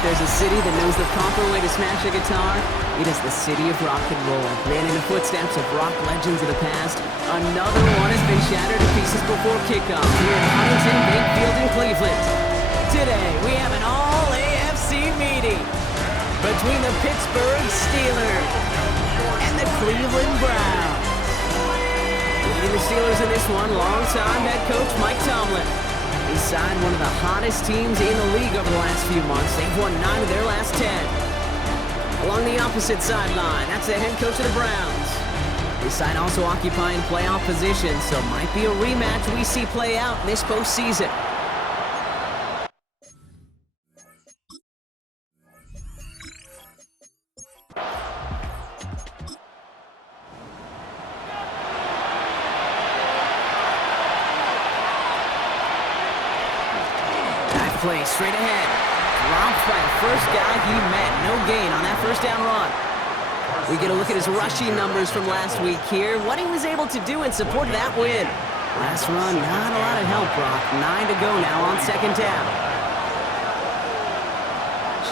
If there's a city that knows the proper way to smash a guitar, it is the city of rock and roll. Ran in the footsteps of rock legends of the past, another one has been shattered to pieces before kickoff here at Huntington Bank Field in Cleveland. Today, we have an all-AFC meeting between the Pittsburgh Steelers and the Cleveland Browns. Leading the Steelers in this one, longtime head coach Mike Tomlin. He signed one of the hottest teams in the league over the last few months. They've won 9 of their last 10. Along the opposite sideline, that's the head coach of the Browns. This side also occupying playoff positions, so might be a rematch we see play out in this postseason. Play straight ahead. Dropped by the first guy he met. No gain on that first down run. We get a look at his rushing numbers from last week here. What he was able to do in support of that win. Last run, not a lot of help, Brock. 9 to go now on second down.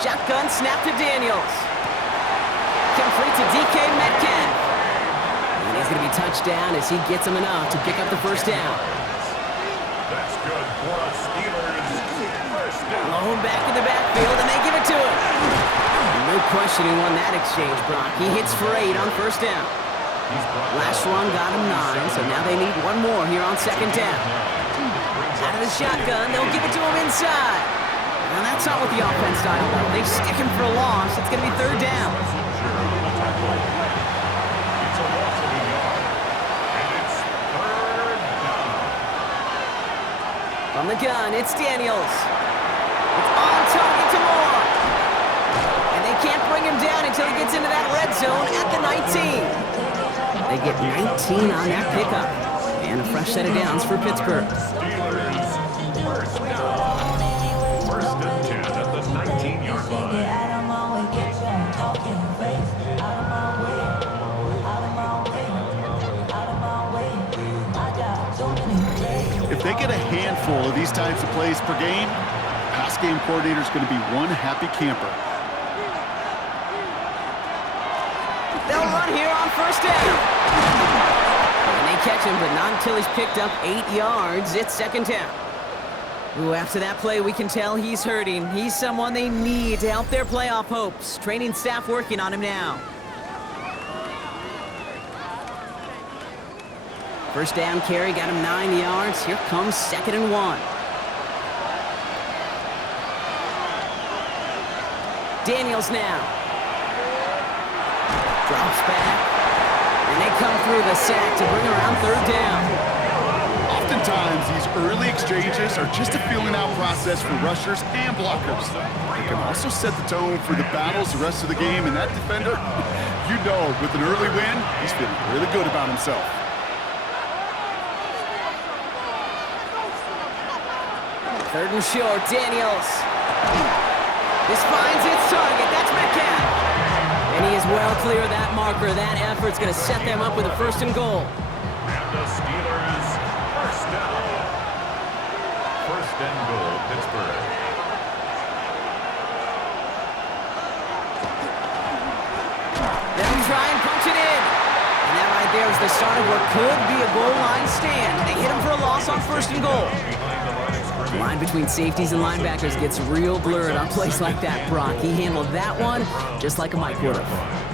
Shotgun snap to Daniels. Complete to DK Metcalf. And he's going to be touchdown as he gets him enough to pick up the first down. That's good for us Steelers. Blown back in the backfield, and they give it to him. No question he won that exchange, Brock. He hits for 8 on first down. Last run got him 9, so now they need one more here on second down. Out of the shotgun, they'll give it to him inside. Now that's not what the offense style does. They stick him for a loss. It's going to be third down. From the gun, it's Daniels. It's on target to Moore. And they can't bring him down until he gets into that red zone at the 19. They get 19 on that pickup. And a fresh set of downs for Pittsburgh. First and 10 at the 19-yard line. If they get a handful of these types of plays per game, pass game coordinator is going to be one happy camper. They'll run here on first down. And they catch him, but not until he's picked up 8 yards. It's second down. Ooh, after that play, we can tell he's hurting. He's someone they need to help their playoff hopes. Training staff working on him now. First down carry got him 9 yards. Here comes second and 1. Daniels now. Drops back. And they come through the sack to bring around third down. Oftentimes, these early exchanges are just a feeling-out process for rushers and blockers. They can also set the tone for the battles the rest of the game, and that defender, you know, with an early win, he's feeling really good about himself. Third and short, Daniels. This finds its target. That's Metcalf. And he is well clear of that marker. That effort's going to set them up with a first and goal. And the Steelers, first down. First and goal, Pittsburgh. They'll try and punch it in. And that right there is the start of what could be a goal line stand. They hit him for a loss on first and goal. The line between safeties and linebackers gets real blurred on plays like that, Brock. He handled that one just like a Mike would have.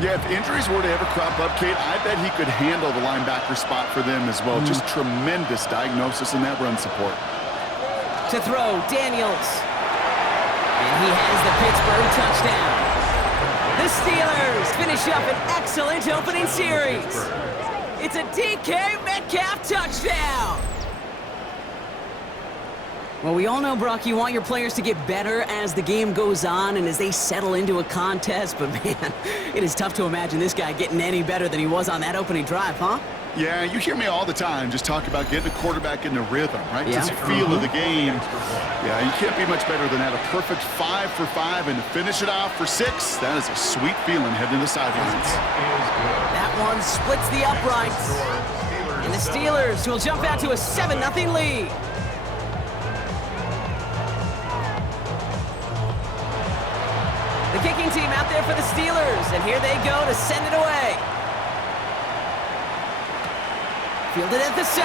Yeah, if injuries were to ever crop up, Kate, I bet he could handle the linebacker spot for them as well. Just tremendous diagnosis in that run support. To throw, Daniels. And he has the Pittsburgh touchdown. The Steelers finish up an excellent opening series. It's a DK Metcalf touchdown. Well, we all know, Brock, you want your players to get better as the game goes on and as they settle into a contest, but man, it is tough to imagine this guy getting any better than he was on that opening drive, huh? Yeah, you hear me all the time just talk about getting a quarterback into rhythm, right? Yeah. Just the feel of the game. Yeah, you can't be much better than that. A perfect 5 for 5 and to finish it off for 6. That is a sweet feeling heading to the sidelines. That one splits the uprights. And the Steelers will jump out to a 7-0 lead. kicking team out there for the Steelers, and here they go to send it away. Fielded at the 7.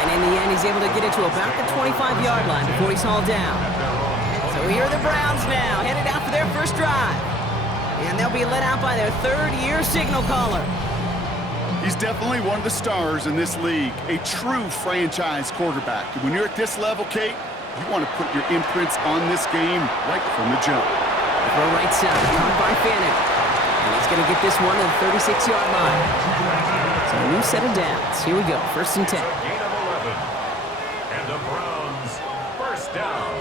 And in the end, he's able to get it to about the 25-yard line before he's hauled down. So here are the Browns now, headed out for their first drive. And they'll be let out by their third-year signal caller. He's definitely one of the stars in this league, a true franchise quarterback. And when you're at this level, Kate, you want to put your imprints on this game right from the jump. Throw right side, caught by Fannin. And he's going to get this one to the 36-yard line. So a new set of downs. Here we go, 1st and 10. Gain of 11. And the Browns first down.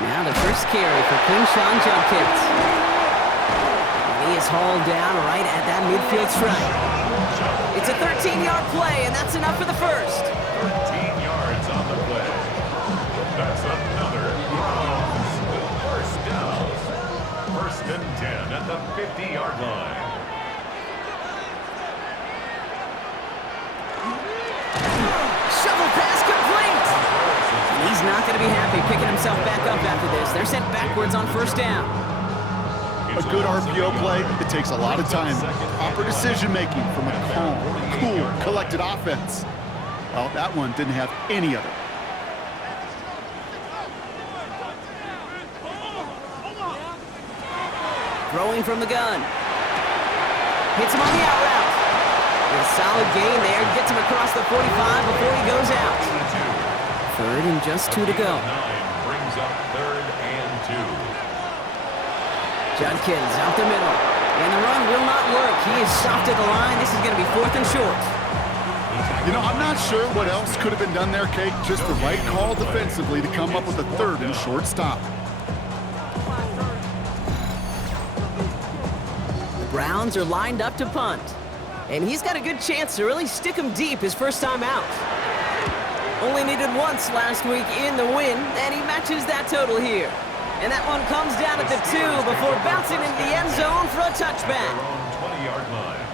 Now the first carry for Quinshawn Judkins. And he is hauled down right at that midfield stripe. It's a 13-yard play, and that's enough for the first. 13 yards on the play. That's another Browns first down. 1st and 10 at the 50-yard line. Shovel pass complete! And he's not going to be happy picking himself back up after this. They're sent backwards on 1st down. A good RPO play, it takes a lot of time. Proper decision-making from a calm, cool, collected offense. Well, that one didn't have any of it. Throwing from the gun. Hits him on the out route. A solid gain there. Gets him across the 45 before he goes out. 3rd and just 2 to go. 9 brings up 3rd and 2. Judkins out the middle. And the run will not work. He is stopped at the line. This is going to be 4th and short. You know, I'm not sure what else could have been done there, Kate. Just the right call defensively to come up with a 3rd and short stop. The Browns are lined up to punt. And he's got a good chance to really stick him deep his first time out. Only needed once last week in the win, and he matches that total here. And that one comes down at the 2 before bouncing into the end zone for a touchback. Their own 20-yard line.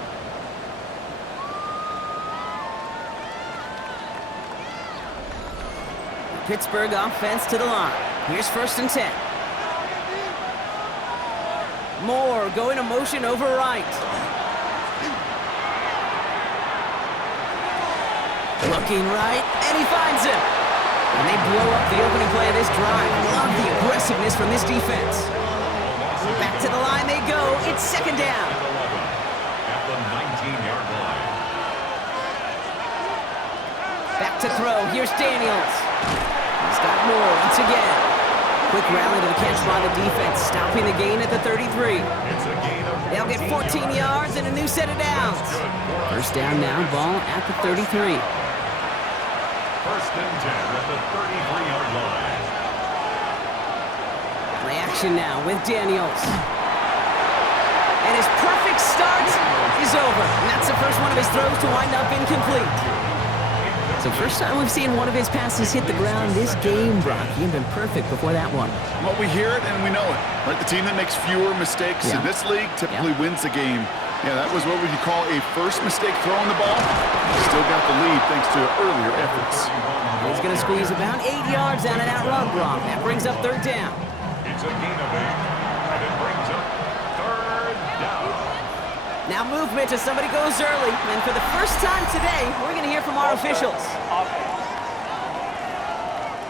Pittsburgh offense to the line. Here's 1st and 10. Moore going to motion over right. Looking right, and he finds him. And they blow up the opening play of this drive. Love the aggressiveness from this defense. Back to the line they go. It's 2nd down. At the 19-yard line. Back to throw. Here's Daniels. He's got Moore once again. Quick rally to the catch by the defense, stopping the gain at the 33. It's a gain of They'll get 14 yards and a new set of downs. 1st down now, ball at the 33. 1st and 10 at the 33-yard line. Play action now with Daniels. And his perfect start is over. And that's the first one of his throws to wind up incomplete. So first time we've seen one of his passes hit the ground this game, Brock. He had been perfect before that one. Well, we hear it and we know it. Right? The team that makes fewer mistakes in this league typically wins the game. Yeah, that was what would you call a first mistake throwing the ball. Still got the lead thanks to earlier efforts. He's going to squeeze about 8 yards out of that run block. That brings up 3rd down. It's a gain of 8, and it brings up 3rd down. Now movement as somebody goes early. And for the first time today, we're going to hear from our officials.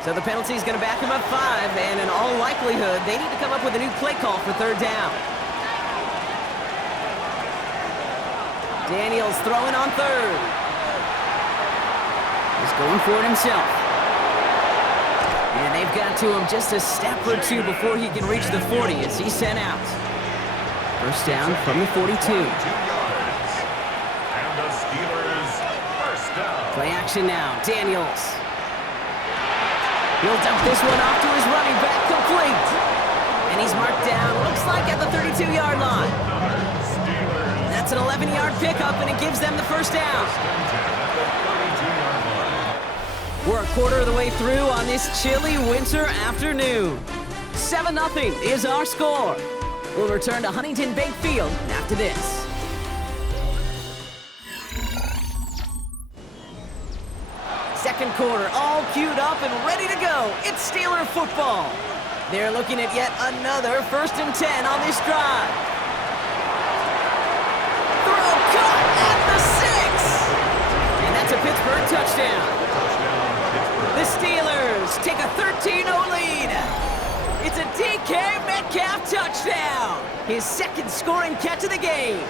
So the penalty is going to back him up 5, and in all likelihood, they need to come up with a new play call for 3rd down. Daniels throwing on 3rd. He's going for it himself. And they've got to him just a step or 2 before he can reach the 40 as he's sent out. 1st down from the 42. 2 yards. And the Steelers first down. Play action now. Daniels. He'll dump this one off to his running back, complete. And he's marked down, looks like at the 32-yard line. That's an 11-yard pickup, and it gives them the first down. We're a quarter of the way through on this chilly winter afternoon. 7-0 is our score. We'll return to Huntington Bank Field after this. Second quarter, all queued up and ready to go. It's Steeler football. They're looking at yet another 1st and 10 on this drive. Throw caught at the 6. And that's a Pittsburgh touchdown. The Steelers take a 13-0 lead. It's a DK Metcalf touchdown. His 2nd scoring catch of the game.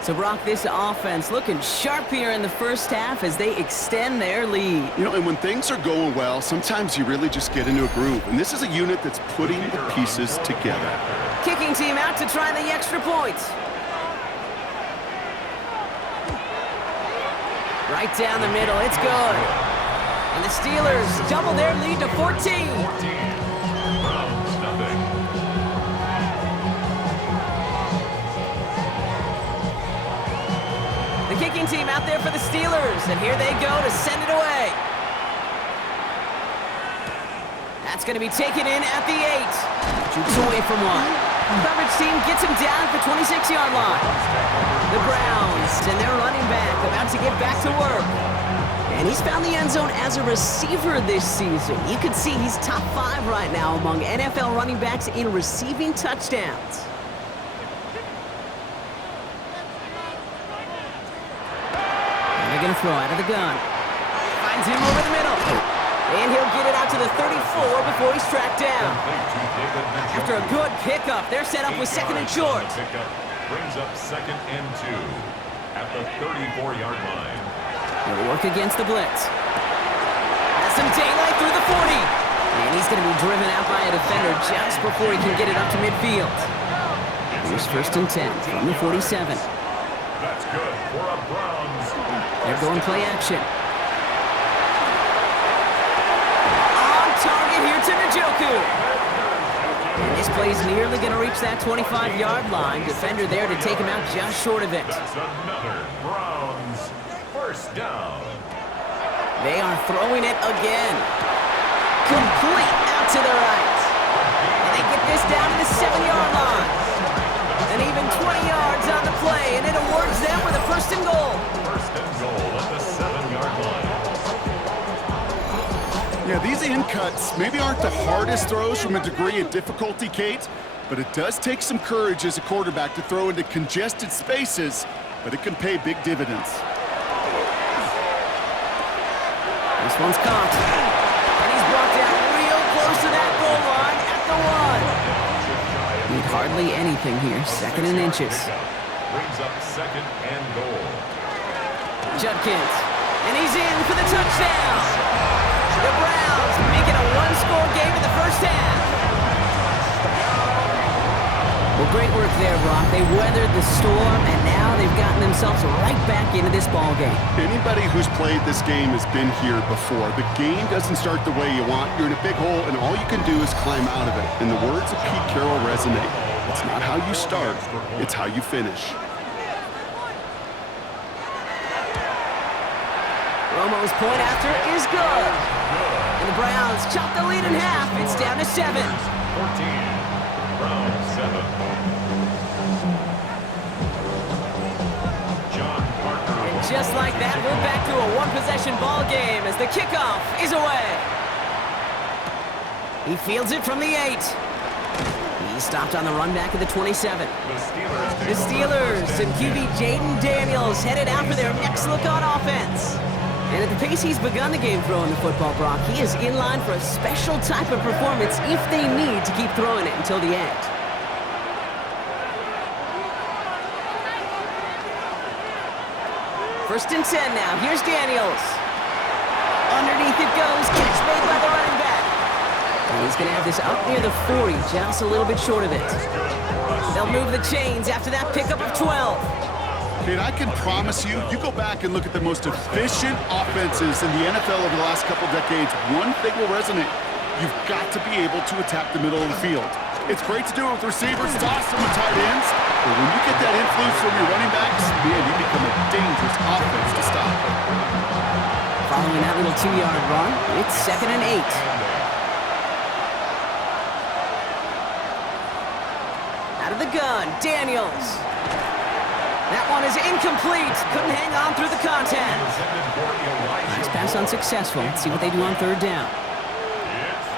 So, Brock, this offense looking sharp here in the first half as they extend their lead. You know, and when things are going well, sometimes you really just get into a groove. And this is a unit that's putting the pieces together. Kicking team out to try the extra point. Right down the middle, it's good. And the Steelers double their lead to 14. Browns, nothing. The kicking team out there for the Steelers, and here they go to send it away. That's going to be taken in at the 8. Shoots away from one. Coverage team gets him down at the 26-yard line. The Browns and their running back about to get back to work. And he's found the end zone as a receiver this season. You can see he's top 5 right now among NFL running backs in receiving touchdowns. And they're going to throw out of the gun. Finds him over the middle. And he'll get it out to the 34 before he's tracked down. After a good pickup, they're set up with 2nd and short. Brings up 2nd and 2 at the 34-yard line. He'll work against the blitz. Has some daylight through the 40. And he's going to be driven out by a defender just before he can get it up to midfield. Here's 1st and 10 from the 47. That's good for a Browns. They're going play action. On target here to Njoku. And this play's nearly going to reach that 25-yard line. Defender there to take him out just short of it. That's another Browns 1st down. They are throwing it again. Complete out to the right. And they get this down to the 7-yard line. And even 20 yards on the play, and it awards them with a 1st and goal. 1st and goal at the 7-yard line. Yeah, these in cuts maybe aren't the hardest throws from a degree of difficulty, Kate, but it does take some courage as a quarterback to throw into congested spaces, but it can pay big dividends. This one's caught. And he's brought down real close to that goal line at the 1. Need hardly anything here, 2nd and inches. Brings up 2nd and goal. Judkins. And he's in for the touchdown. The Browns making a 1-score game in the first half. Well, great work there, Brock. They weathered the storm, and now they've gotten themselves right back into this ball game. Anybody who's played this game has been here before. The game doesn't start the way you want. You're in a big hole, and all you can do is climb out of it. And the words of Pete Carroll resonate. It's not how you start, it's how you finish. Romo's point after is good. And the Browns chop the lead in half. It's down to 7. 14. Browns 7. John Parker. And just like that, we're back to a 1-possession ball game as the kickoff is away. He fields it from the 8. He stopped on the run back of the 27. The Steelers and QB Jaden Daniels headed out for their next look on offense. And at the pace he's begun the game throwing the football, Brock, he is in line for a special type of performance if they need to keep throwing it until the end. First and 10 now. Here's Daniels. Underneath it goes. Catch made by the running back. And he's going to have this up near the 40, just a little bit short of it. They'll move the chains after that pickup of 12. Kate, I can promise you, you go back and look at the most efficient offenses in the NFL over the last couple decades, one thing will resonate. You've got to be able to attack the middle of the field. It's great to do it with receivers, it's awesome with tight ends, but when you get that influence from your running backs, man, you become a dangerous offense to stop. Following that little 2-yard run, it's 2nd and 8. Out of the gun, Daniels. That one is incomplete. Couldn't hang on through the contact. Nice pass unsuccessful. Let's see what they do on 3rd down. It's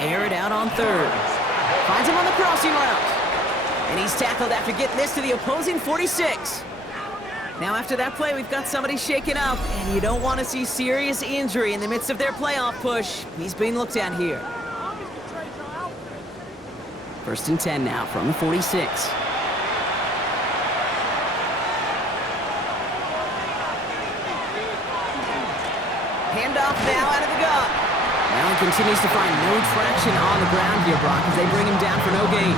air it out on third. Finds him on the crossing route. And he's tackled after getting this to the opposing 46. Now after that play, we've got somebody shaken up, and you don't want to see serious injury in the midst of their playoff push. He's being looked at here. 1st and 10 now from the 46. Handoff now out of the gun. Now he continues to find no traction on the ground here, Brock, as they bring him down for no gain.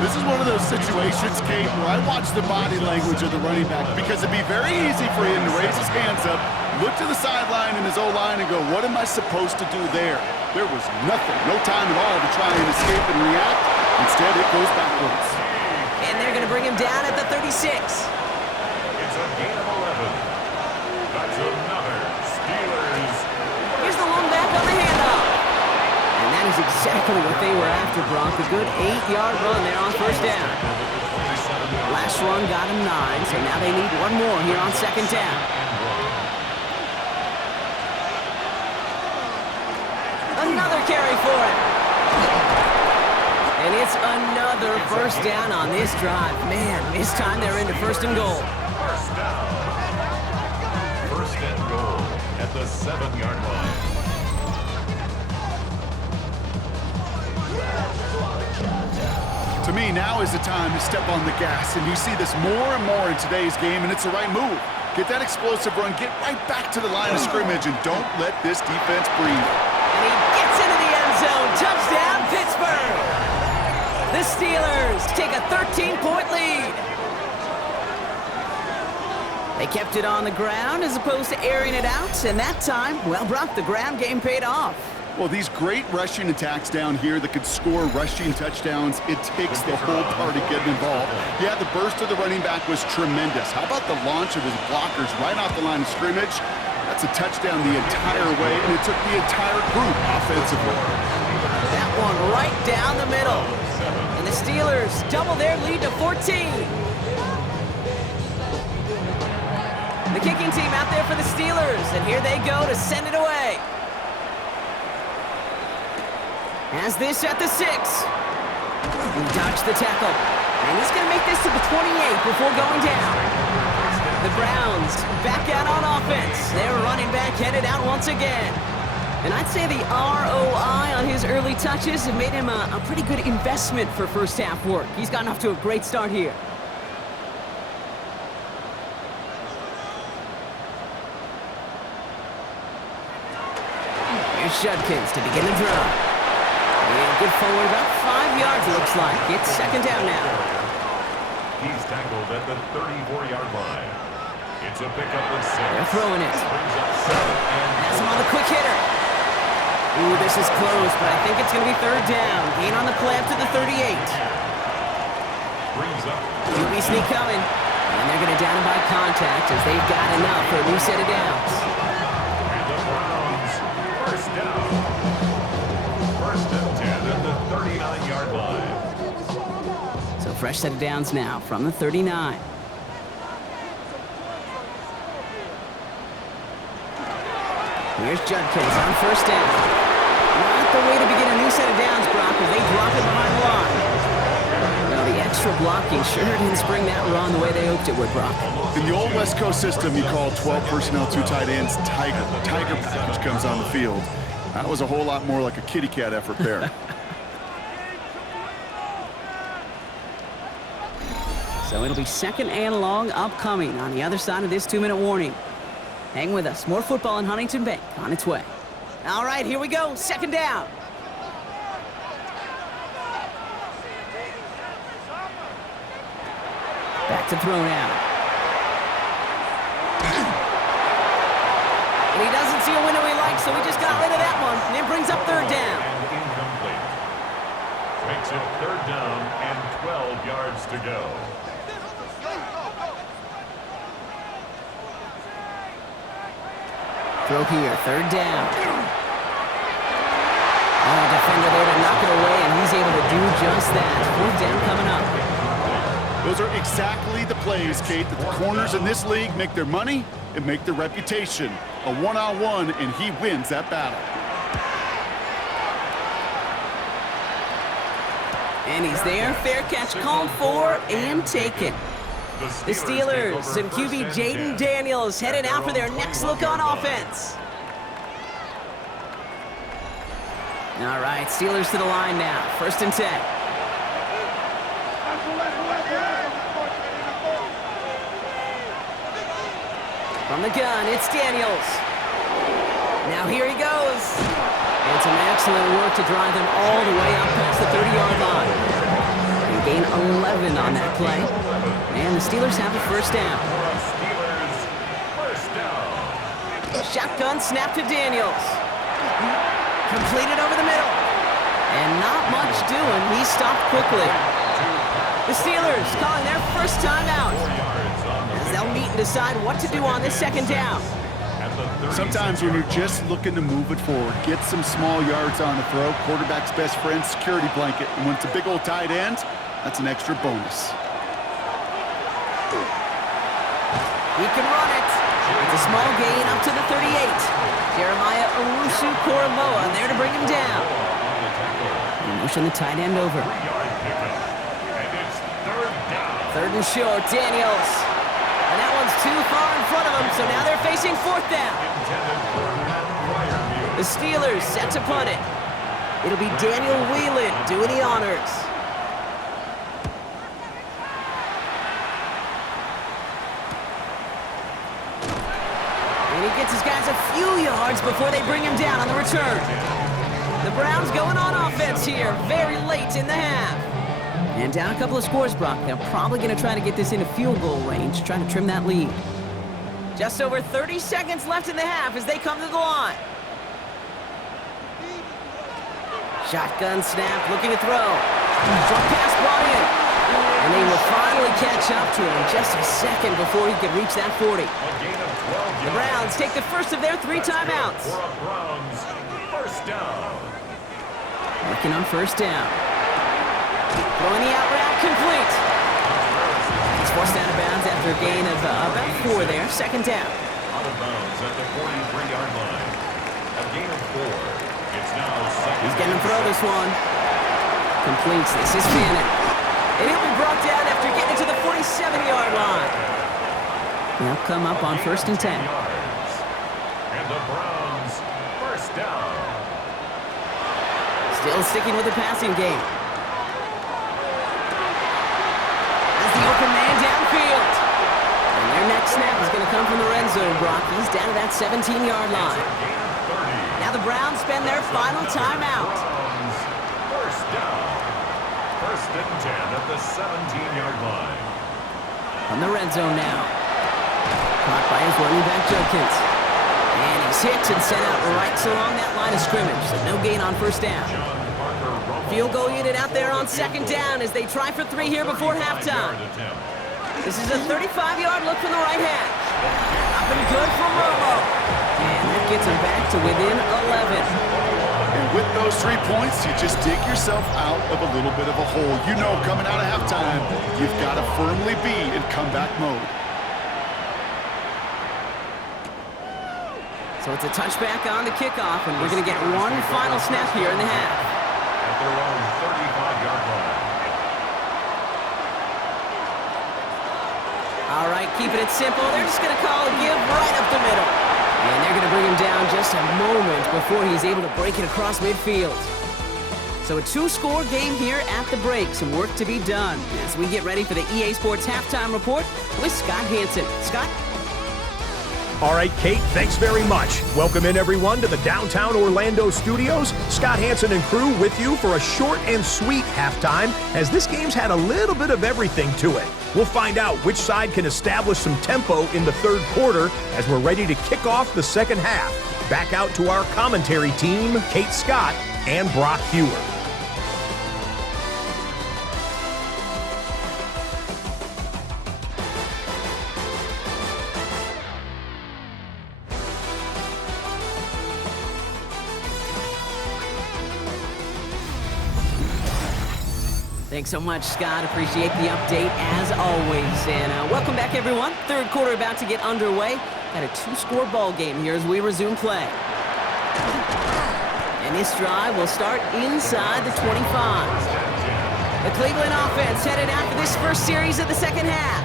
This is one of those situations, Kate, where I watch the body language of the running back because it'd be very easy for him to raise his hands up, look to the sideline in his O-line and go, what am I supposed to do there? There was nothing, no time at all to try and escape and react. Instead, it goes backwards. And they're going to bring him down at the 36. It's a gain of 11. That's another Steelers. Here's the long back on the handoff. And that is exactly what they were after, Brock. A good 8-yard run there on 1st down. Last run got him 9, so now they need one more here on 2nd down. Another carry for him. And it's another 1st down on this drive. Man, this time they're into 1st and goal. 1st down. 1st and goal at the 7-yard line. To me, now is the time to step on the gas, and you see this more and more in today's game, and it's the right move. Get that explosive run, get right back to the line of scrimmage, and don't let this defense breathe. And he gets into the end zone. Touchdown, Pittsburgh! The Steelers take a 13-point lead. They kept it on the ground as opposed to airing it out, and that time, well, Brock, the ground game paid off. Well, these great rushing attacks down here that could score rushing touchdowns, it takes the whole party getting involved. Yeah, the burst of the running back was tremendous. How about the launch of his blockers right off the line of scrimmage? That's a touchdown the entire way, and it took the entire group offensively. That one right down the middle. And the Steelers double their lead to 14. The kicking team out there for the Steelers, and here they go to send it away. Has this at the 6. He dodged the tackle. And he's going to make this to the 28 before going down. The Browns back out on offense. Their running back headed out once again. And I'd say the ROI on his early touches have made him a pretty good investment for first half work. He's gotten off to a great start here. Here's Judkins to begin the drive. And good forward, about 5 yards, it looks like. It's 2nd down now. He's tackled at the 34-yard line. It's a pickup of 6. They're throwing it. Brings up 7 and Has him on the quick hitter. Ooh, this is close, but I think it's going to be 3rd down. Gain on the play up to the 38. brings up. QB sneak coming. And they're going to down him by contact as they've got enough for a new set of downs. And the Browns, 1st down. 1st and 10 at the 39-yard line. So fresh set of downs now from the 39. Here's Judkins on 1st down. Not the way to begin a new set of downs, Brock, as they drop it behind the line. Now the extra blocking sure didn't spring that run the way they hoped it would, Brock. In the old West Coast system, you call 12 personnel, 2 tight ends, Tiger. The Tiger package comes on the field. That was a whole lot more like a kitty cat effort there. So it'll be 2nd and long upcoming on the other side of this 2-minute warning. Hang with us. More football in Huntington Bank on its way. All right, here we go. 2nd down. Back to throw now. And he doesn't see a window he likes, so he just got rid of that one. And it brings up 3rd down. And incomplete. Makes it 3rd down and 12 yards to go. Throw here, 3rd down. Oh, defender there to knock it away, and he's able to do just that. 4th down coming up. Those are exactly the plays, Kate, that the corners in this league make their money and make their reputation. A one-on-one, and he wins that battle. And he's there. Fair catch called for and taken. The Steelers and QB Jaden Daniels headed out for their next look on offense. All right, Steelers to the line now. 1st and 10. From the gun, it's Daniels. Now here he goes. And some excellent work to drive them all the way up past the 30-yard line. They gain 11 on that play. And the Steelers have a 1st down. Shotgun snap to Daniels. Completed over the middle. And not much doing. He stopped quickly. The Steelers calling their 1st timeout, as they'll meet and decide what to do on this 2nd down. Sometimes when you're just looking to move it forward, get some small yards on the throw, quarterback's best friend, security blanket. And when it's a big old tight end, that's an extra bonus. He can run it. It's a small gain up to the 38. Jeremiah Owusu-Koramoah there to bring him down. And motion the tight end over. 3rd and short, Daniels. And that one's too far in front of him, so now they're facing 4th down. The Steelers set to punt it. It'll be Daniel Whelan doing the honors. And he gets his guys a few yards before they bring him down on the return. The Browns going on offense here, very late in the half. And down a couple of scores, Brock. They're probably going to try to get this into field goal range, trying to trim that lead. Just over 30 seconds left in the half as they come to the line. Shotgun snap, looking to throw. Short pass brought in. And they will finally catch up to him just a second before he can reach that 40. The Browns take the 1st of their 3 timeouts. Working on 1st down. Throwing the out route complete. He's forced out of bounds after a gain of about 4 there. 2nd down. Out of bounds at the 43-yard line. A gain of 4. It's now 2nd. He's going to throw this one. Completes. This is Fannin. And he'll be brought down after getting to the 47-yard line. They'll come up on 1st and 10. And the Browns 1st down. Still sticking with the passing game. As the open man downfield. And their next snap is going to come from the red zone, Brock. He's down to that 17-yard line. Now the Browns spend their final timeout. 1st down. 1st and 10 at the 17-yard line. From the red zone now. Caught by his running back, Judkins. And he's hit and sent out right along that line of scrimmage. So no gain on 1st down. Field goal unit out there on 2nd down as they try for 3 here before halftime. This is a 35-yard look from the right hash. Up and good from Romo. And that gets him back to within 11. And with those 3 points, you just dig yourself out of a little bit of a hole. You know, coming out of halftime, you've got to firmly be in comeback mode. So it's a touchback on the kickoff, and we're going to get one final snap here in the half. At their own 35-yard line. All right, keeping it simple. They're just going to call a give right up the middle. And they're going to bring him down just a moment before he's able to break it across midfield. So a 2-score game here at the break. Some work to be done as we get ready for the EA Sports Halftime Report with Scott Hanson. Scott? All right, Kate, thanks very much. Welcome in, everyone, to the downtown Orlando studios. Scott Hanson and crew with you for a short and sweet halftime, as this game's had a little bit of everything to it. We'll find out which side can establish some tempo in the 3rd quarter as we're ready to kick off the 2nd half. Back out to our commentary team, Kate Scott and Brock Hewer. Thanks so much, Scott. Appreciate the update as always. And welcome back, everyone. 3rd quarter about to get underway. Got a 2-score ball game here as we resume play. And this drive will start inside the 25. The Cleveland offense headed out for this first series of the second half.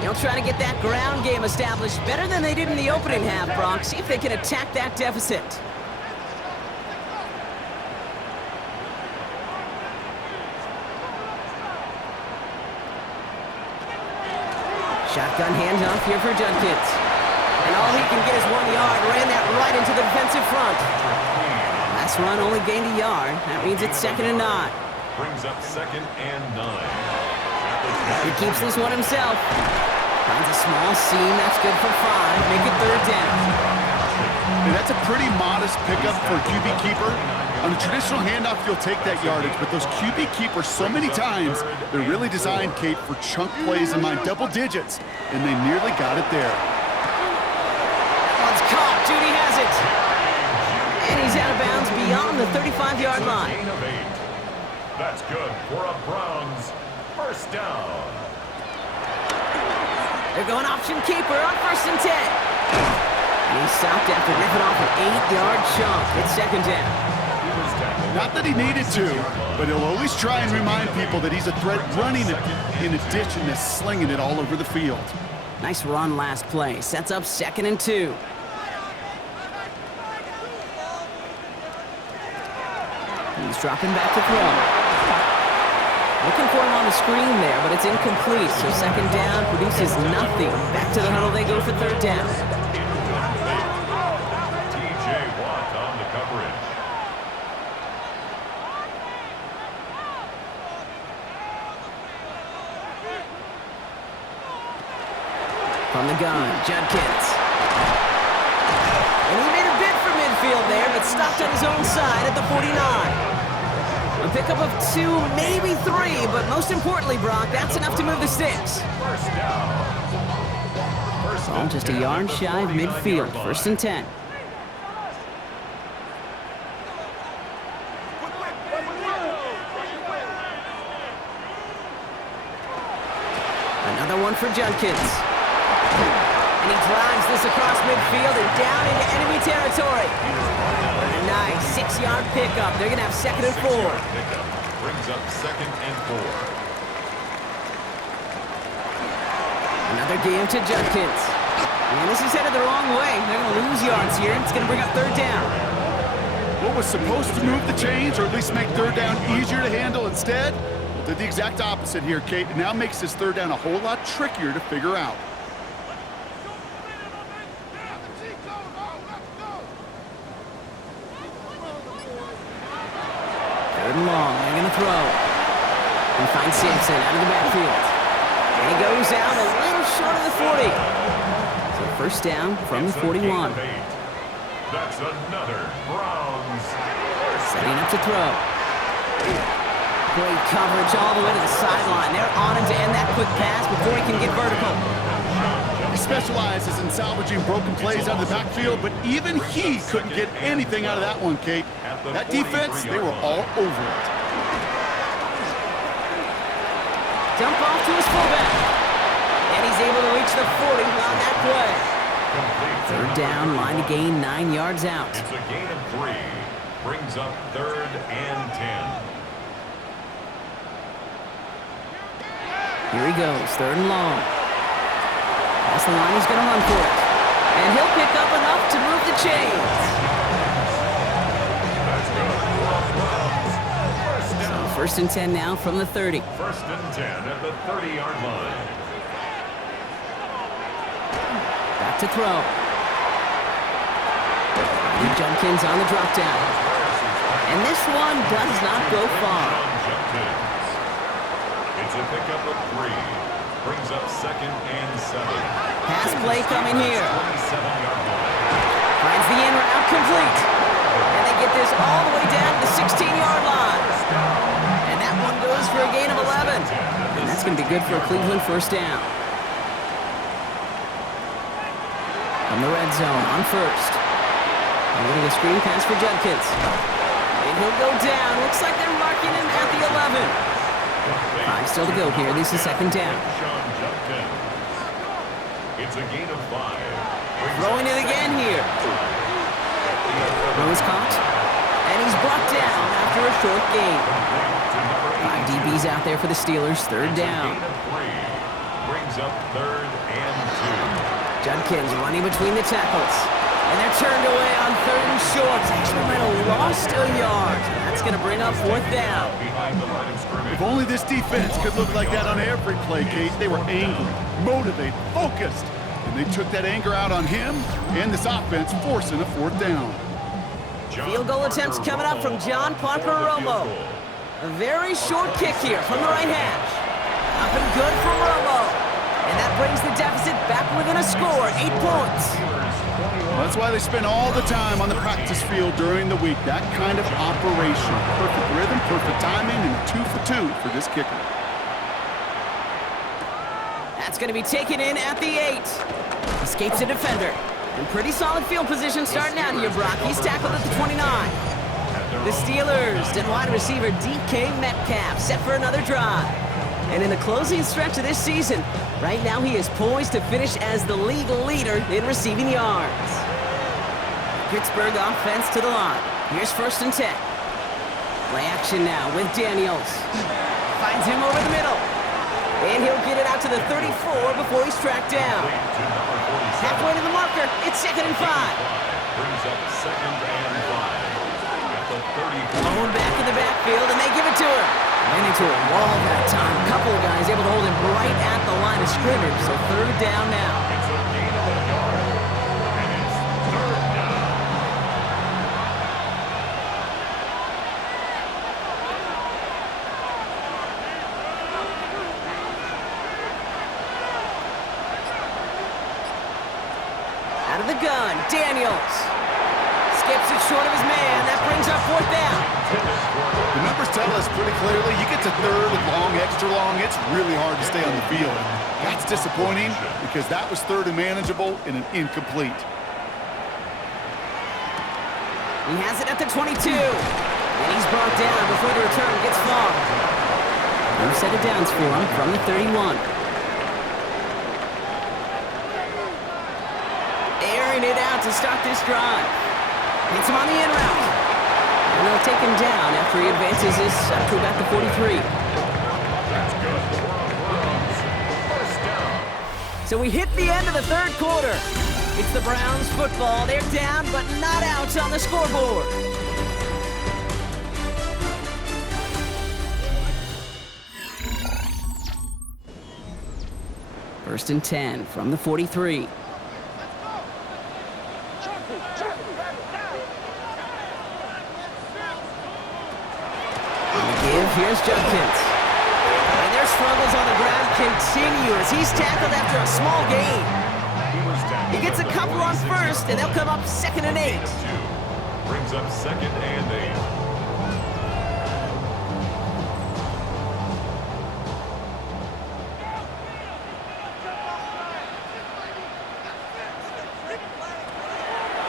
They'll try to get that ground game established better than they did in the opening half, Brock. See if they can attack that deficit. Shotgun handoff here for Judkins. And all he can get is 1 yard. Ran that right into the defensive front. Last run only gained a yard. That means it's 2nd and 9. Brings up 2nd and 9. He keeps this one himself. Finds a small seam. That's good for 5. Make it 3rd down. And that's a pretty modest pickup for a QB keeper. On a traditional handoff, you'll take that yardage, but those QB keepers so many times, they're really designed, Kate, for chunk plays in my double digits, and they nearly got it there. One's caught. Judy has it. And he's out of bounds beyond the 35-yard line. Gain of 8. That's good for a Browns 1st down. They're going option keeper on 1st and 10. And he stopped after ripping off an 8-yard chunk. It's 2nd down. Not that he needed to, but he'll always try and remind people that he's a threat running it in addition to slinging it all over the field. Nice run last play. Sets up 2nd and 2. He's dropping back to throw. Looking for him on the screen there, but it's incomplete. So 2nd down produces nothing. Back to the huddle they go for 3rd down. TJ Watt on the coverage. From the gun, Judkins. And he made a bid for midfield there, but stopped on his own side at the 49. A pickup of 2, maybe 3, but most importantly, Brock, that's enough to move the sticks. 1st down. Ball just a yard shy of midfield, 1st and 10. Another one for Judkins. And he drives this across midfield and down into enemy territory. A nice 6-yard pickup. They're going to have 2nd and 4. Pickup brings up 2nd and 4. Another game to Judkins. And this is headed the wrong way. They're going to lose yards here. It's going to bring up 3rd down. What was supposed to move the chains, or at least make 3rd down easier to handle instead, did the exact opposite here, Kate. It now makes this 3rd down a whole lot trickier to figure out. 3rd and long. They're going to throw. And find Sampson out of the backfield. And he goes out a little short of the 40. So 1st down from the 41. That's another Browns. Setting up to throw. Great coverage all the way to the sideline. They're on him to end that quick pass before he can get vertical. He specializes in salvaging broken plays out of the backfield, but even he couldn't get anything out of that one, Kate. That defense, they were all over it. Dump off to his fullback. And he's able to reach the 40 on that play. 3rd down, line to gain 9 yards out. It's a gain of 3. Brings up 3rd and 10. Here he goes, 3rd and long. Past the line, he's going to run for it. And he'll pick up enough to move the chains. That's good for a Browns. 1st down. 1st and 10 now from the 30. 1st and 10 at the 30-yard line. Back to throw. And Judkins on the drop down. And this one does not go far. It's a pickup of 3. Brings up 2nd and 7. Pass play coming here. 27-yard line. Finds the in route complete. And they get this all the way down to the 16-yard line. And that one goes for a gain of 11. And that's going to be good for a Cleveland 1st down. From the red zone on 1st. A little bit of screen pass for Judkins. And he'll go down. Looks like they're marking him at the 11. 5 still to go here. This is 2nd down. Sean Judkins. It's a gain of 5. Throwing it again here. Throw is caught. And he's brought down after a short gain. To number Five DBs out there for the Steelers. Third down. Gain of 3. Brings up 3rd and 2. Judkins running between the tackles. And they're turned away on 3rd and short. Sacramento lost a yard. That's going to bring up 4th down. Behind the line of scrimmage. If only this defense could look like that on every play, Kate. They were angry, motivated, focused. And they took that anger out on him and this offense, forcing a 4th down. Field goal attempts coming up from John Parker Romo. A very short kick here from the right hash. Up and good for Romo. And that brings the deficit back within a score, 8 points. Well, that's why they spend all the time on the practice field during the week. That kind of operation. Perfect rhythm, perfect timing, and a 2 for 2 for this kicker. That's going to be taken in at the 8. Escapes the defender. In pretty solid field position starting out here, Brock. He's tackled at the 29. The Steelers and wide receiver DK Metcalf set for another drive. And in the closing stretch of this season, right now he is poised to finish as the league leader in receiving yards. Pittsburgh offense to the line. Here's 1st and 10. Play action now with Daniels. Finds him over the middle. And he'll get it out to the 34 before he's tracked down. Halfway to the marker, it's 2nd and 5. Brings up 2nd and 5. At the 34. Blown back in the backfield, and they give it to him. Ran into a wall that time. A couple of guys able to hold him right at the line of scrimmage, so 3rd down now. It's a gain of a yard. And it's 3rd down. Out of the gun, Daniels. Skips it short of his man. That brings up 4th down. The numbers tell us pretty clearly, you get to 3rd and long, extra long, it's really hard to stay on the field. That's disappointing because that was 3rd and manageable and an incomplete. He has it at the 22. And he's brought down before the return gets far. No set of downs for him from the 31. Airing it out to start this drive. Hits him on the in route. And they'll take him down after he advances this up to about the 43. That's good for Browns. 1st down. So we hit the end of the 3rd quarter. It's the Browns football. They're down, but not out on the scoreboard. First and 10 from the 43. Here's Judkins. And their struggles on the ground continue as he's tackled after a small gain. He gets a couple on 1st, and they'll come up 2nd and 8. Brings up 2nd and 8.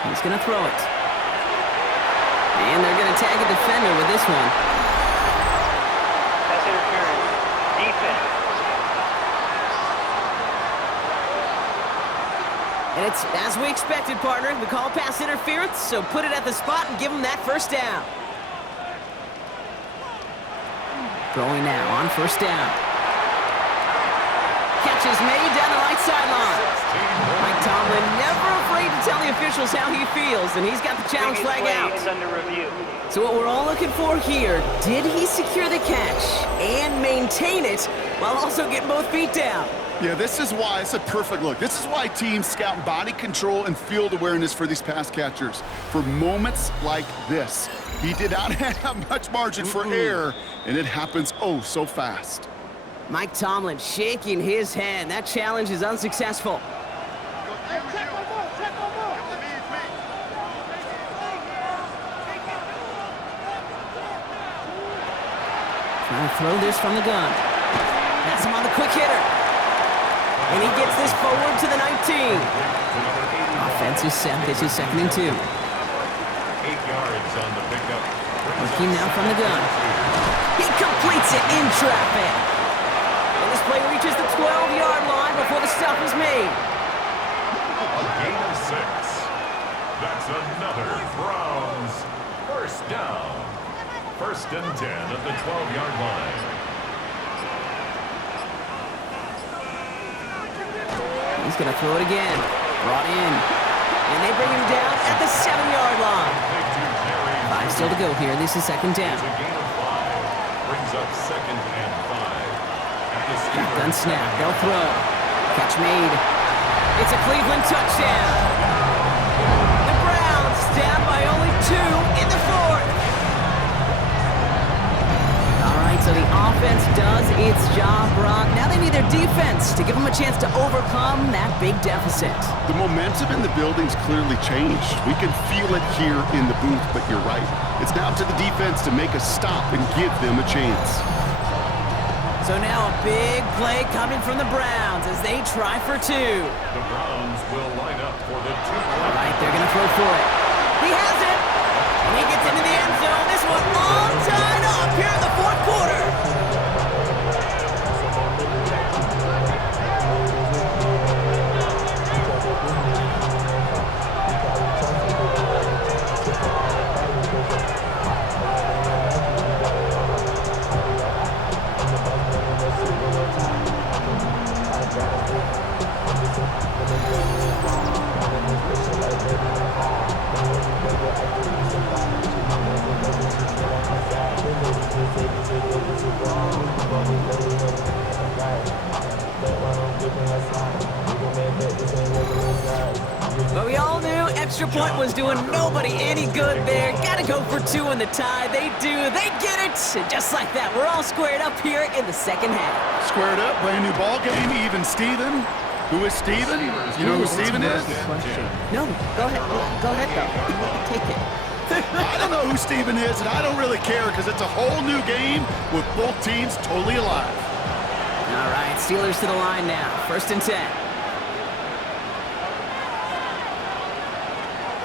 He's going to throw it. And they're going to tag a defender with this one. And it's as we expected, partner. We call pass interference, so put it at the spot and give them that 1st down. Throwing now on 1st down. Catch is made down the right sideline. Mike Tomlin never afraid to tell the officials how he feels, and he's got the challenge flag out. So what we're all looking for here, did he secure the catch and maintain it while also getting both feet down? Yeah, this is why it's a perfect look. This is why teams scout body control and field awareness for these pass catchers. For moments like this, he did not have much margin for error, and it happens oh so fast. Mike Tomlin shaking his head. That challenge is unsuccessful. Trying to throw this from the gun. That's him on the quick hitter. And he gets this forward to the 19. Offense is set. This is 2nd and 2. 8 yards on the pickup. Working now from the gun. He completes it in traffic. And this play reaches the 12-yard line before the stop is made. A gain of 6. That's another Browns 1st down. First and 10 at the 12-yard line. He's going to throw it again. Brought in. And they bring him down at the 7-yard line. 5 still to go here. This is second down. It's a gain of 5. Brings up second and 5. At the Shotgun snap. They'll throw. Catch made. It's a Cleveland touchdown. The Browns down by only 2 in the fourth. All right, so the offense does its job, Brock. Now they need their defense to give them a chance to overcome that big deficit. The momentum in the building's clearly changed. We can feel it here in the booth, but you're right. It's now up to the defense to make a stop and give them a chance. So now a big play coming from the Browns as they try for 2. The Browns will line up for the 2-point. All right, they're going to throw for it. He has it. And he gets into the end zone. This one all tied up here in the fourth quarter. But we all knew extra point was doing nobody any good there. Gotta go for 2 in the tie. They do. They get it. And just like that, we're all squared up here in the second half. Squared up, brand new ball game, even Steven. Who is Steven? You know who Steven is? No, go ahead. Go ahead, though. Take it. I don't know who Steven is, and I don't really care because it's a whole new game with both teams totally alive. All right, Steelers to the line now. First and 10.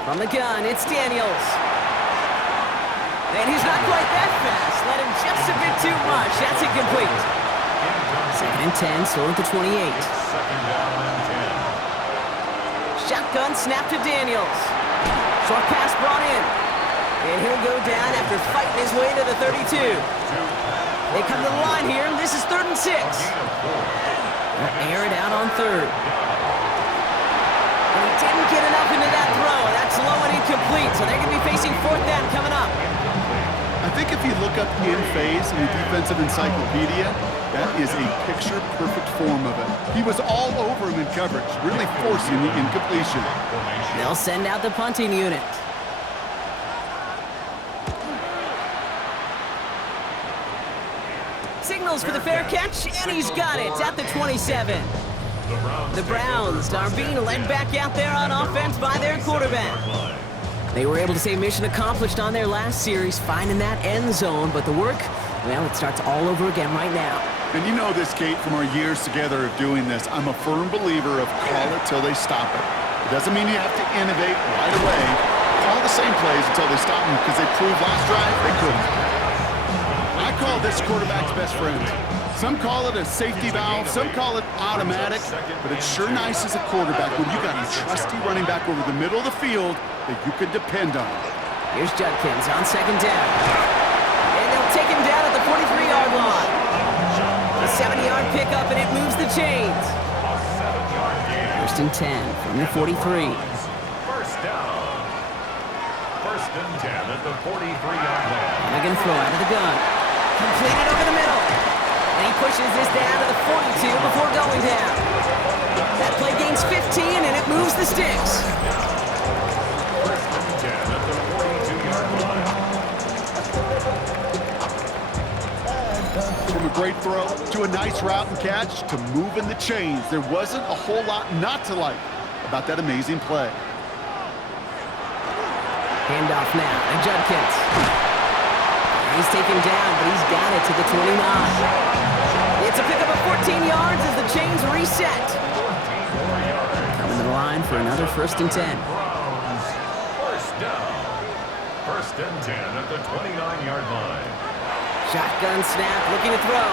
From the gun, it's Daniels. And he's not quite that fast. Let him just a bit too much. That's incomplete. Second and 10, still at the 28. Second down and 10. Shotgun snap to Daniels. Short pass brought in. And he'll go down after fighting his way to the 32. They come to the line here. This is 3rd and 6. They'll air it out on 3rd. And he didn't get enough into that throw. That's low and incomplete. So they're going to be facing 4th down coming up. I think if you look up in phase in the defensive encyclopedia, that is a picture-perfect form of it. He was all over him in coverage, really forcing the incompletion. They'll send out the punting unit. Signals for the fair catch, and he's got it at the 27. The Browns are being led back out there on offense by their quarterback. They were able to say mission accomplished on their last series, finding that end zone, but the work, well, it starts all over again right now. And you know this, Kate, from our years together of doing this, I'm a firm believer of call it till they stop it. It doesn't mean you have to innovate right away. Call the same plays until they stop them because they proved last drive they couldn't. I call this quarterback's best friend. Some call it a safety valve, some call it automatic, but it's sure nice as a quarterback when you got a trusty running back over the middle of the field that you can depend on. Here's Judkins on 2nd down. And they'll take him down at the 43-yard line. A 70-yard pickup, and it moves the chains. First and 10 from the 43. First down. First and 10 at the 43-yard line. They're going to throw out of the gun. Completed over the middle. And he pushes this down to the 42 before going down. That play gains 15, and it moves the sticks. First and 10 at the 42-yard line. From a great throw to a nice route and catch to moving the chains, there wasn't a whole lot not to like about that amazing play. Handoff now to Judkins. He's taken down, but he's got it to the 29. It's a pickup of 14 yards as the chains reset. Coming to the line for another first and 10. Browns. First down. First and 10 at the 29-yard line. Shotgun snap, looking to throw.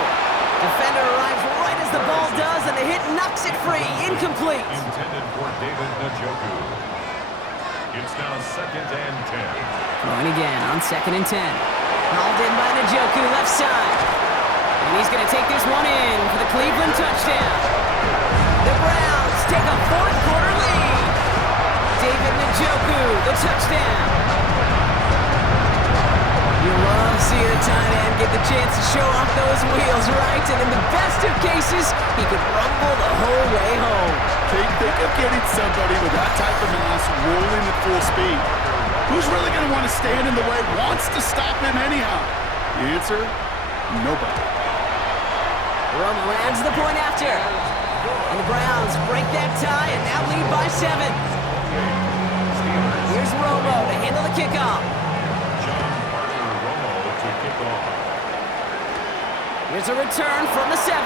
Defender arrives right as the ball does, and the hit knocks it free. Incomplete. Intended for David Njoku. It's now second and 10. Throwing again on 2nd and 10. Hauled in by Njoku, left side. And he's going to take this one in for the Cleveland touchdown. The Browns take a fourth-quarter lead. David Njoku, the touchdown. You love seeing a tight end get the chance to show off those wheels, right? And in the best of cases, he could rumble the whole way home. Think of getting somebody with that type of mass rolling at full speed. Who's really going to want to stand in the way, wants to stop him anyhow? The answer, nobody. Romo adds the point after. And the Browns break that tie and now lead by 7. Here's Romo to handle the kickoff. Here's a return from the 7.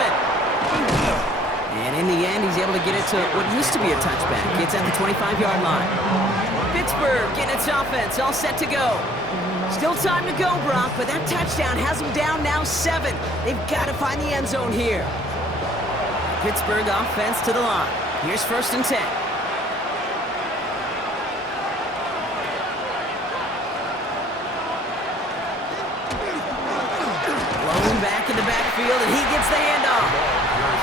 And in the end, he's able to get it to what used to be a touchback. It's at the 25-yard line. Pittsburgh getting its offense all set to go. Still time to go, Brock, but that touchdown has them down now 7. They've got to find the end zone here. Pittsburgh offense to the line. Here's 1st and 10. Blown back in the backfield, and he gets the handoff.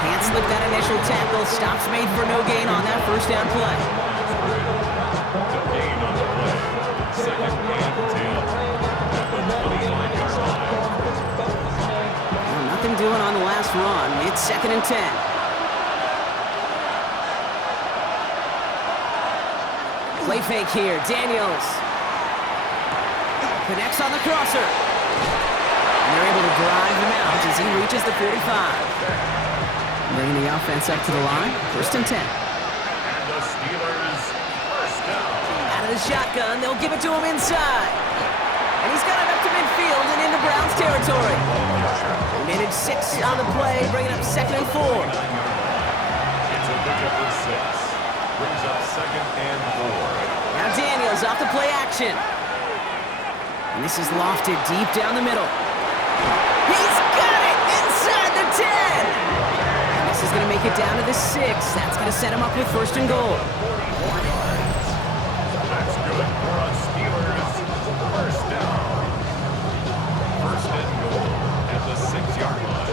Can't slip that initial tackle. Stops made for no gain on that first down play. The gain on the play. 2nd and 10. At the 25-yard line. Well, nothing doing on the last run. It's 2nd and 10. Play fake here. Daniels connects on the crosser. And they're able to drive him out as he reaches the 45. Bringing the offense up to the line. 1st and 10. And the Steelers first down. Out of the shotgun, they'll give it to him inside. And he's got it up to midfield and into Browns territory. They managed 6 on the play, bringing up 2nd and 4. It's a pickup with 6. Brings up 2nd and 4. Now Daniels off the play action. And this is lofted deep down the middle. He's got it inside the 10. And this is going to make it down to the 6. That's going to set him up with 1st and goal. That's good for us Steelers. First down. 1st and goal at the 6-yard line.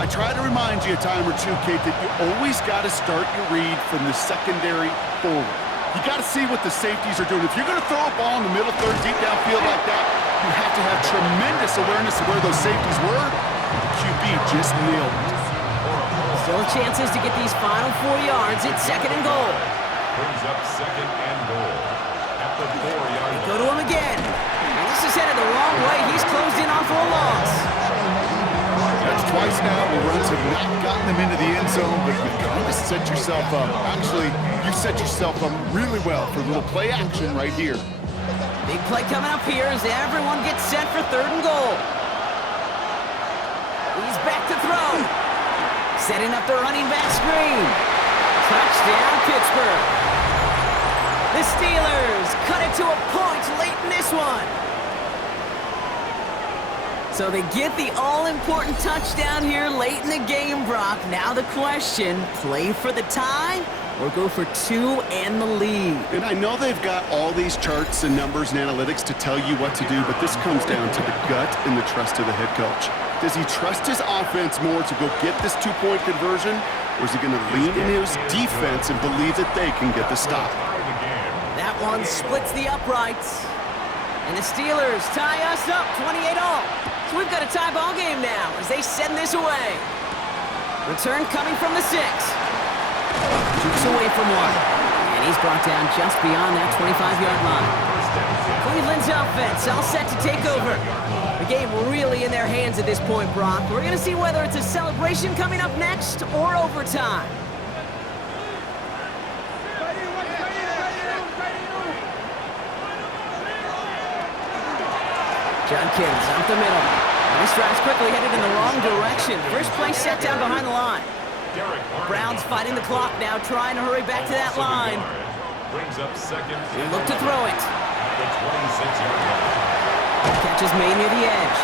I try to remind you a time or two, Kate, that you always got to start your read from the secondary forward. You got to see what the safeties are doing. If you're going to throw a ball in the middle third, deep downfield like that, you have to have tremendous awareness of where those safeties were. The QB just nailed it. Still chances to get these final 4 yards. It's 2nd and goal. Brings up 2nd and goal at the 4-yard line. Go to him again. And this is headed the wrong way. He's closed in on for a loss. That's twice now where runs have not gotten them into the end zone, but you've kind of set yourself up. Actually, you've set yourself up really well for a little play action right here. Big play coming up here as everyone gets set for 3rd and goal. He's back to throw. Setting up the running back screen. Touchdown, Pittsburgh. The Steelers cut it to a point late in this one. So they get the all-important touchdown here late in the game, Brock. Now the question, play for the tie or go for 2 and the lead? And I know they've got all these charts and numbers and analytics to tell you what to do, but this comes down to the gut and the trust of the head coach. Does he trust his offense more to go get this 2-point conversion, or is he going to lean in his defense and believe that they can get the stop? That one splits the uprights. And the Steelers tie us up 28-all. So we've got a tie ball game now as they send this away. Return coming from the 6. Keeps away from 1. And he's brought down just beyond that 25-yard line. Cleveland's offense all set to take over. The game really in their hands at this point, Brock. We're going to see whether it's a celebration coming up next or overtime. Judkins up the middle. And this drive's quickly headed in the wrong direction. First play set down behind the line. Browns fighting the clock now, trying to hurry back to that line. Brings up 2nd. They look to throw it. At the 26-yard line. Catch is made near the edge.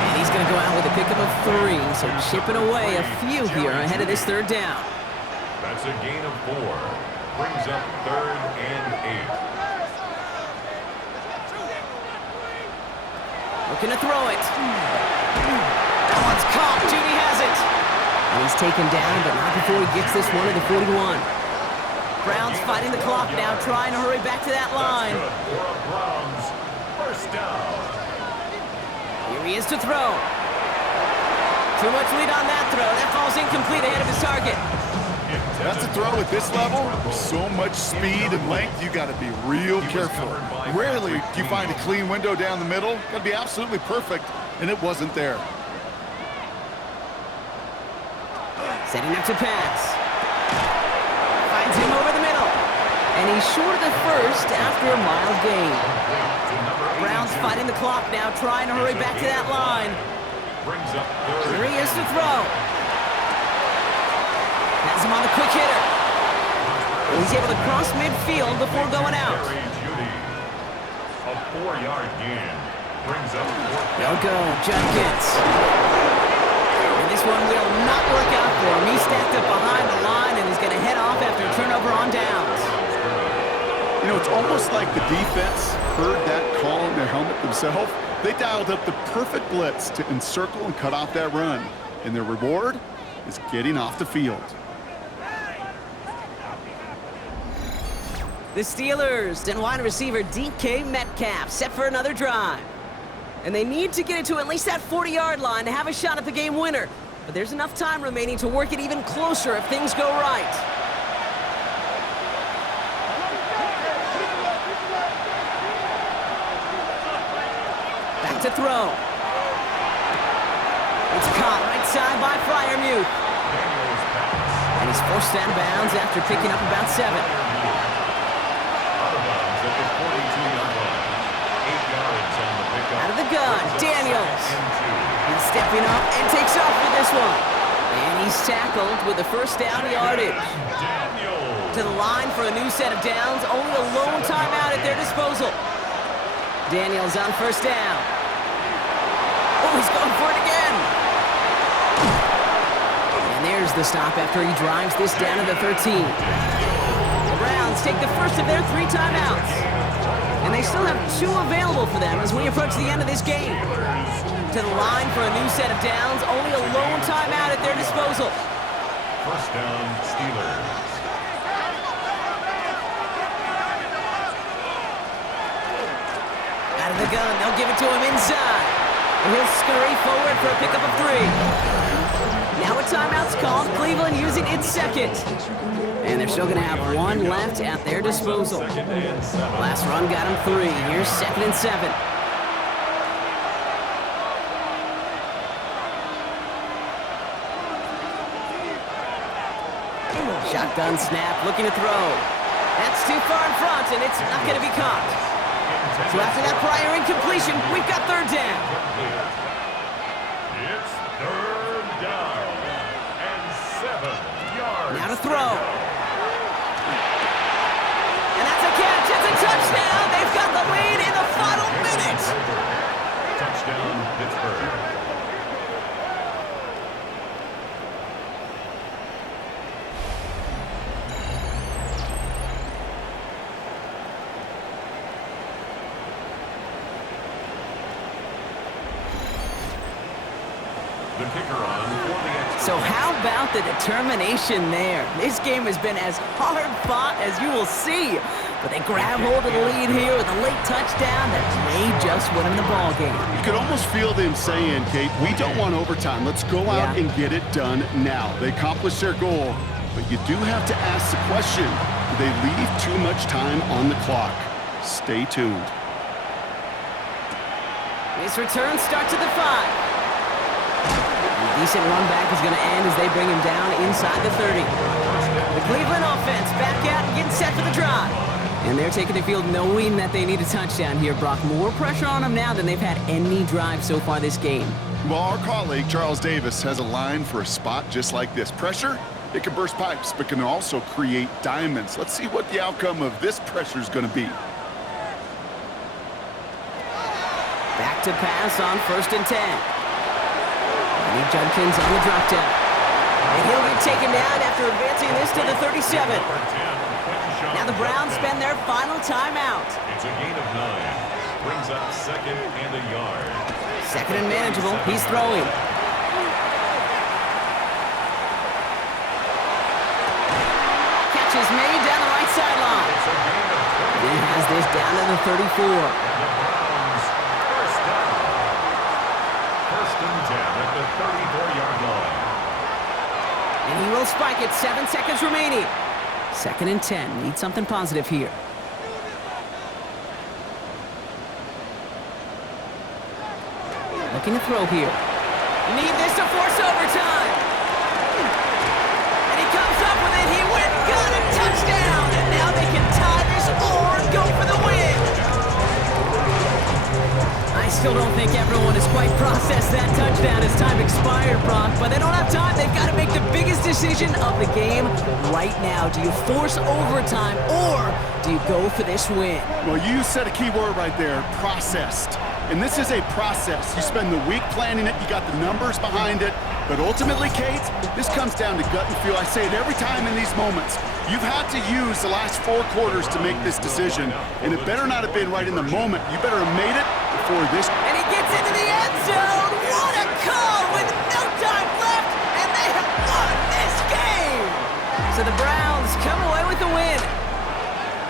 And he's going to go out with a pickup of 3, so chipping away a few here ahead of this 3rd down. That's a gain of 4. Brings up 3rd and 8. Looking to throw it. That one's caught. Judy has it. And he's taken down, but not before he gets this one at the 41. Browns fighting the clock now, trying to hurry back to that line. Good for a Browns first down. Here he is to throw. Too much lead on that throw. That falls incomplete ahead of his target. That's a throw at this level. With so much speed and length, you got to be real careful. Rarely do you find a clean window down the middle. Got to be absolutely perfect, and it wasn't there. Setting up to pass. Finds him over the middle. And he's short of the first after a mild gain. Browns fighting the clock now, trying to hurry back to that line. Brings up third. Here he is to throw. Has him on the quick hitter. He's able to cross midfield before going out. Jerry Jeudy. A 4-yard gain. Brings up fourth. They'll go, Judkins. And this one will not work out for him. He's stacked up behind the line and he's going to head off after a turnover on downs. You know, it's almost like the defense heard that call in their helmet themselves. They dialed up the perfect blitz to encircle and cut off that run. And their reward is getting off the field. The Steelers and wide receiver DK Metcalf set for another drive. And they need to get it to at least that 40-yard line to have a shot at the game winner. But there's enough time remaining to work it even closer if things go right. Back to throw. It's caught right side by Freiermuth. Daniels pass. And he's forced out of bounds after picking up about 7. Out of bounds at the 42-yard line. 8 yards on the pickup. Out of the gun, Brings up Daniels. second and 2. He's stepping up and takes off with this one. And he's tackled with the first down yardage. Daniels. To the line for a new set of downs, only a lone timeout at their disposal. Daniels on first down. Oh, he's going for it again. And there's the stop after he drives this down to the 13. The Browns take the first of their 3 timeouts. And they still have 2 available for them as we approach the end of this game. To the line for a new set of downs, only a lone timeout at their disposal. First down, Steelers. Out of the gun, they'll give it to him inside. And he'll scurry forward for a pickup of 3. Now a timeout's called, Cleveland using its second. And they're still gonna have 1 left at their disposal. Second and 7. Last run got him 3, here's 2nd and 7. Shotgun snap, looking to throw. That's too far in front, and it's not gonna be caught. So after that prior incompletion, we've got 3rd down. It's 3rd down and 7 yards. Now to throw. And that's a catch, it's a touchdown. They've got the lead in the final minute. Touchdown, Pittsburgh. The kicker on for the extra. So how about the determination there? This game has been as hard fought as you will see. But they grab hold of the lead here with a late touchdown that may just win them the ball game. You could almost feel them saying, Kate, we don't want overtime. Let's go out and get it done now. They accomplished their goal, but you do have to ask the question, do they leave too much time on the clock? Stay tuned. This return starts at the 5. A decent run back is going to end as they bring him down inside the 30. The Cleveland offense back out and getting set for the drive. And they're taking the field knowing that they need a touchdown here, Brock. More pressure on them now than they've had any drive so far this game. Well, our colleague, Charles Davis, has a line for a spot just like this. Pressure, it can burst pipes, but can also create diamonds. Let's see what the outcome of this pressure is going to be. Back to pass on 1st and 10. Kenny Judkins on the drop down. And he'll get taken down after advancing this to the 37. Now the Browns spend their final timeout. It's a gain of 9. Brings up 2nd and a yard. Second and manageable. He's throwing. Catch is made down the right sideline. He has this down to the 34. First down. First and 10 at the 34-yard line. And he will spike it. 7 seconds remaining. Second and 10. Need something positive here. Looking to throw here. Need this to force overtime. And he comes up with it. He went and got a touchdown. And now they can tie this or go for the win. I still don't think everyone has quite processed that touchdown as time expired, Brock. But they don't have time. They've got to make the biggest decision of the game right now. Do you force overtime or do you go for this win? Well, you said a key word right there, processed. And this is a process. You spend the week planning it, you got the numbers behind it, but ultimately, Kate, this comes down to gut and feel. I say it every time in these moments. You've had to use the last 4 quarters to make this decision, and it better not have been right in the moment. You better have made it before this. And he gets into the end zone. What a call with no time left, and they have won this game. So the Browns come away with the win.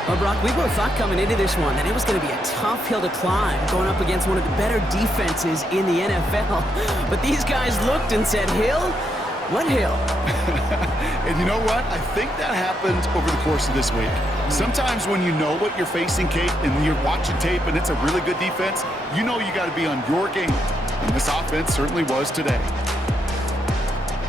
Well, Brock, we both thought coming into this one that it was going to be a tough hill to climb, going up against one of the better defenses in the NFL. But these guys looked and said, Hill? What hill? And you know what? I think that happened over the course of this week. Sometimes when you know what you're facing, Kate, and you're watching tape and it's a really good defense, you know you got to be on your game. And this offense certainly was today.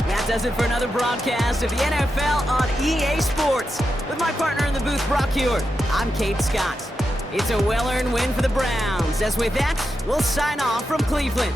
That does it for another broadcast of the NFL on EA Sports. With my partner in the booth, Brock Huard, I'm Kate Scott. It's a well-earned win for the Browns. As with that, we'll sign off from Cleveland.